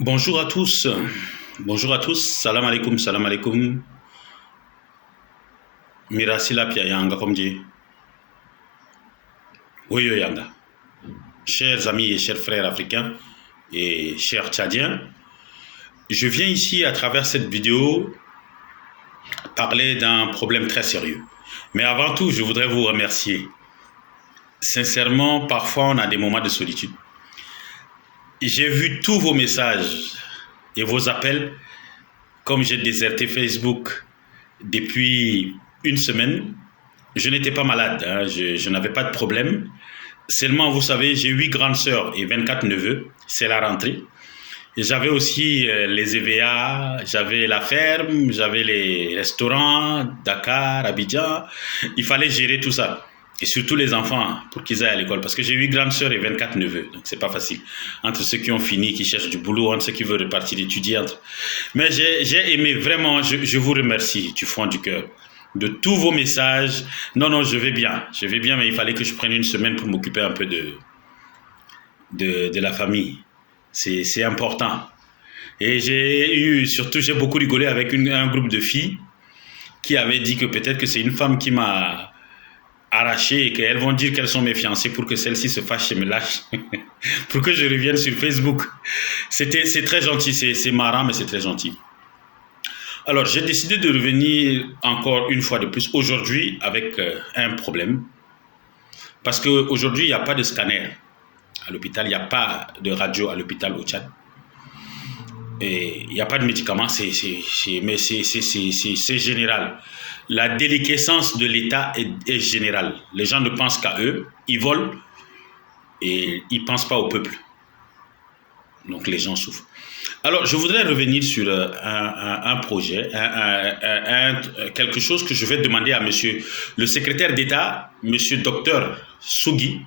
Bonjour à tous. Bonjour à tous. Salam alaikum, salam alaikum. Mirasila pia yanga comme dit. Oyo yanga. Chers amis et chers frères africains et chers tchadiens, je viens ici à travers cette vidéo parler d'un problème très sérieux. Mais avant tout, je voudrais vous remercier. Sincèrement, parfois on a des moments de solitude. J'ai vu tous vos messages et vos appels. Comme j'ai déserté Facebook depuis une semaine, je n'étais pas malade, hein, je n'avais pas de problème. Seulement, vous savez, j'ai 8 grandes sœurs et 24 neveux, c'est la rentrée. Et j'avais aussi les EVA, j'avais la ferme, j'avais les restaurants, Dakar, Abidjan. Il fallait gérer tout ça. Et surtout les enfants, pour qu'ils aillent à l'école. Parce que j'ai 8 grandes sœurs et 24 neveux. Donc c'est pas facile. Entre ceux qui ont fini, qui cherchent du boulot, entre ceux qui veulent repartir étudier. Mais j'ai aimé vraiment, je vous remercie du fond du cœur. De tous vos messages. Non, non, je vais bien, mais il fallait que je prenne une semaine pour m'occuper un peu de la famille. C'est important. Et surtout, j'ai beaucoup rigolé avec un groupe de filles qui avaient dit que peut-être que c'est une femme qui m'a arraché et qu'elles vont dire qu'elles sont mes fiancées pour que celle-ci se fâche et me lâche. Pour que je revienne sur Facebook. C'est très gentil, c'est marrant, mais c'est très gentil. Alors, j'ai décidé de revenir encore une fois de plus aujourd'hui avec un problème. Parce qu'aujourd'hui, il n'y a pas de scanner à l'hôpital, il n'y a pas de radio à l'hôpital au Tchad. Et il n'y a pas de médicaments, mais c'est général. La déliquescence de l'État est générale. Les gens ne pensent qu'à eux, ils volent et ils ne pensent pas au peuple. Donc les gens souffrent. Alors, je voudrais revenir sur un projet, quelque chose que je vais demander à monsieur le secrétaire d'État, monsieur docteur Sougui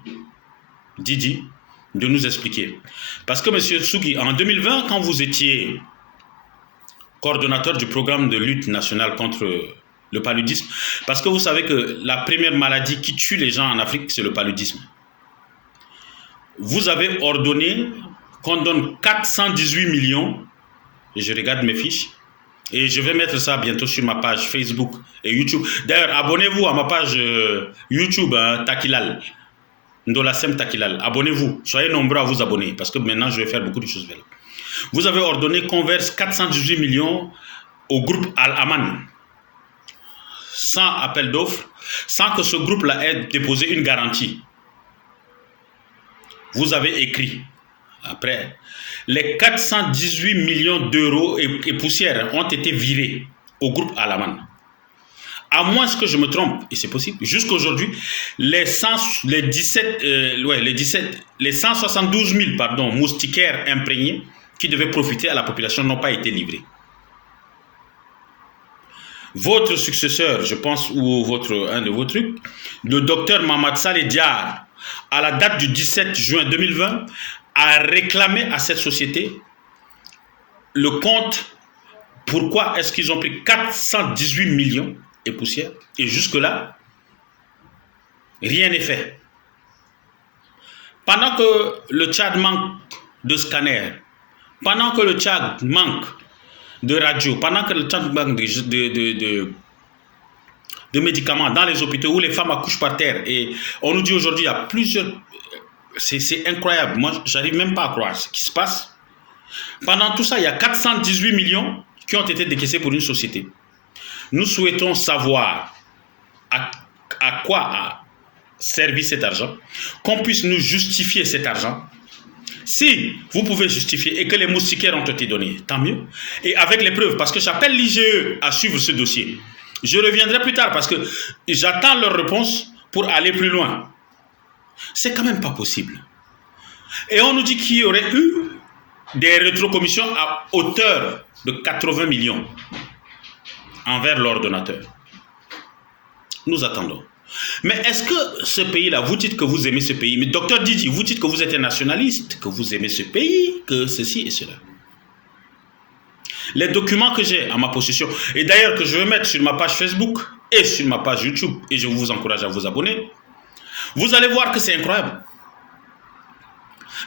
Didi, de nous expliquer. Parce que monsieur Sougui, en 2020, quand vous étiez coordonnateur du programme de lutte nationale contre le paludisme, parce que vous savez que la première maladie qui tue les gens en Afrique, c'est le paludisme. Vous avez ordonné qu'on donne 418 millions, et je regarde mes fiches, et je vais mettre ça bientôt sur ma page Facebook et YouTube. D'ailleurs, abonnez-vous à ma page YouTube, Takilal, Ndolasem Takilal. Abonnez-vous, soyez nombreux à vous abonner, parce que maintenant, je vais faire beaucoup de choses. Vous avez ordonné qu'on verse 418 millions au groupe Al-Aman, sans appel d'offres, sans que ce groupe-là ait déposé une garantie. Vous avez écrit, après, les 418 millions d'euros et poussières ont été virés au groupe Al-Aman. À moins que je me trompe, et c'est possible, jusqu'aujourd'hui, les 172 000 moustiquaires imprégnés qui devaient profiter à la population n'ont pas été livrés. Votre successeur, je pense, ou un de vos trucs, le docteur Mamad Saleh Diar, à la date du 17 juin 2020, a réclamé à cette société le compte. Pourquoi est-ce qu'ils ont pris 418 millions et poussière? Et jusque-là, rien n'est fait. Pendant que le Tchad manque de scanners, pendant que le Tchad manque de radio, pendant que le Tchad manque de médicaments dans les hôpitaux où les femmes accouchent par terre, et on nous dit aujourd'hui il y a plusieurs... C'est incroyable. Moi, j'arrive même pas à croire ce qui se passe. Pendant tout ça, il y a 418 millions qui ont été décaissés pour une société. Nous souhaitons savoir à quoi a servi cet argent, qu'on puisse nous justifier cet argent. Si vous pouvez justifier et que les moustiquaires ont été donnés, tant mieux. Et avec les preuves, parce que j'appelle l'IGE à suivre ce dossier. Je reviendrai plus tard parce que j'attends leur réponse pour aller plus loin. C'est quand même pas possible. Et on nous dit qu'il y aurait eu des rétrocommissions à hauteur de 80 millions envers l'ordonnateur. Nous attendons. Mais est-ce que ce pays-là, vous dites que vous aimez ce pays, mais docteur Didi, vous dites que vous êtes un nationaliste, que vous aimez ce pays, que ceci et cela. Les documents que j'ai à ma possession, et d'ailleurs que je vais mettre sur ma page Facebook et sur ma page YouTube, et je vous encourage à vous abonner, vous allez voir que c'est incroyable.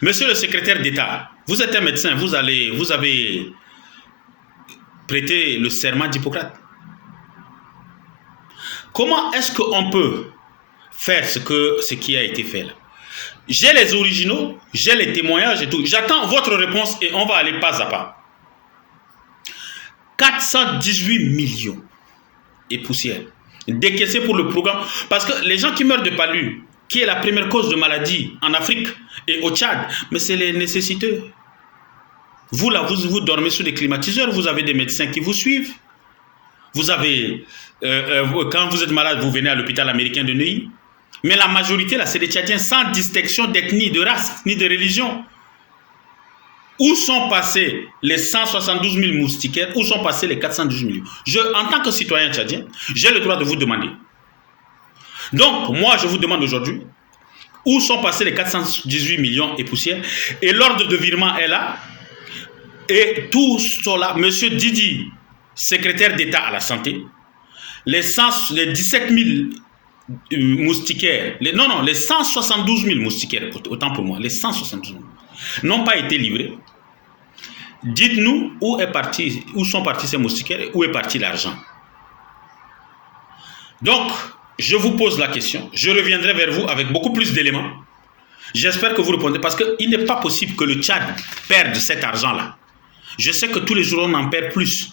Monsieur le secrétaire d'État, vous êtes un médecin, vous avez prêté le serment d'Hippocrate. Comment est-ce qu'on peut faire ce qui a été fait là? J'ai les originaux, j'ai les témoignages et tout. J'attends votre réponse et on va aller pas à pas. 418 millions et poussière décaissés pour le programme. Parce que les gens qui meurent de palu, qui est la première cause de maladie en Afrique et au Tchad, mais c'est les nécessiteux. Vous là, vous dormez sous des climatiseurs, vous avez des médecins qui vous suivent. Vous avez, quand vous êtes malade, vous venez à l'hôpital américain de Neuilly. Mais la majorité là, c'est des Tchadiens sans distinction d'ethnie, de race, ni de religion. Où sont passés les 172 000 moustiquaires? Où sont passés les 418 millions? En tant que citoyen tchadien, j'ai le droit de vous demander. Donc, moi, je vous demande aujourd'hui, où sont passés les 418 millions et poussières? Et l'ordre de virement est là. Et tous sont là. Monsieur Didi, secrétaire d'État à la santé, les 17 000 moustiquaires, les 172 000 moustiquaires, autant pour moi, les 172 000, n'ont pas été livrés. Dites-nous où sont partis ces moustiquaires et où est parti l'argent. Donc, je vous pose la question. Je reviendrai vers vous avec beaucoup plus d'éléments. J'espère que vous répondez parce qu'il n'est pas possible que le Tchad perde cet argent-là. Je sais que tous les jours, on en perd plus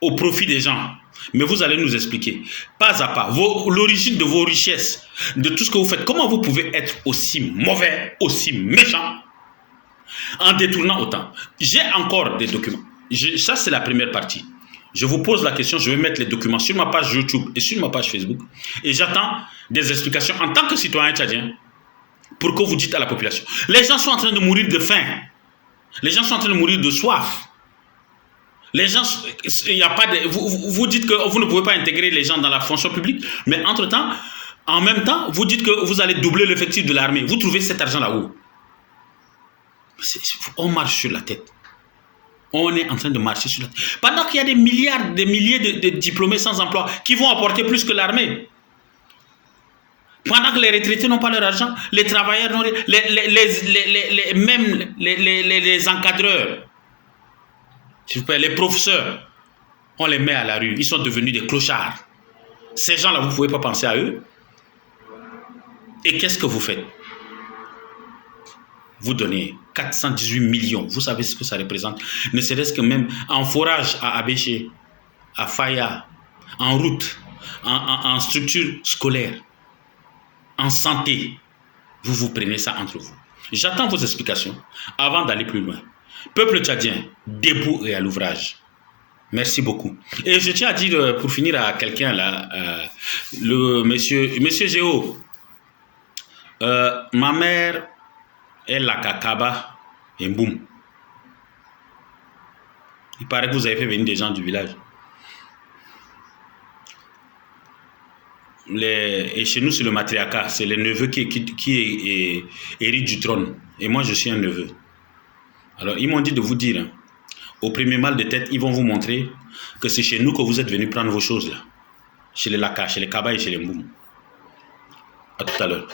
au profit des gens. Mais vous allez nous expliquer, pas à pas, l'origine de vos richesses, de tout ce que vous faites. Comment vous pouvez être aussi mauvais, aussi méchant en détournant autant? J'ai encore des documents. Ça, c'est la première partie. Je vous pose la question, je vais mettre les documents sur ma page YouTube et sur ma page Facebook. Et j'attends des explications en tant que citoyen tchadien pour que vous dites à la population. Les gens sont en train de mourir de faim. Les gens sont en train de mourir de soif. Les gens, il y a pas de, vous dites que vous ne pouvez pas intégrer les gens dans la fonction publique, mais entre-temps, en même temps, vous dites que vous allez doubler l'effectif de l'armée. Vous trouvez cet argent-là où? On marche sur la tête. On est en train de marcher sur la tête. Pendant qu'il y a des milliers de diplômés sans emploi qui vont apporter plus que l'armée. Pendant que les retraités n'ont pas leur argent, les travailleurs n'ont rien, même les encadreurs, s'il vous plaît, les professeurs, on les met à la rue. Ils sont devenus des clochards. Ces gens-là, vous ne pouvez pas penser à eux. Et qu'est-ce que vous faites? Vous donnez 418 millions. Vous savez ce que ça représente? Ne serait-ce que même en forage à Abéché, à Faya, en route, en structure scolaire, en santé. Vous prenez ça entre vous. J'attends vos explications avant d'aller plus loin. Peuple tchadien, debout et à l'ouvrage. Merci beaucoup. Et je tiens à dire, pour finir, à quelqu'un là, le monsieur Géo, ma mère est la Kakaba et boum. Il paraît que vous avez fait venir des gens du village. Et chez nous, c'est le matriarcat, c'est le neveu qui hérite du trône. Et moi, je suis un neveu. Alors, ils m'ont dit de vous dire, hein, au premier mal de tête, ils vont vous montrer que c'est chez nous que vous êtes venus prendre vos choses là. Chez les Laka, chez les Kaba et chez les Mboum. À tout à l'heure.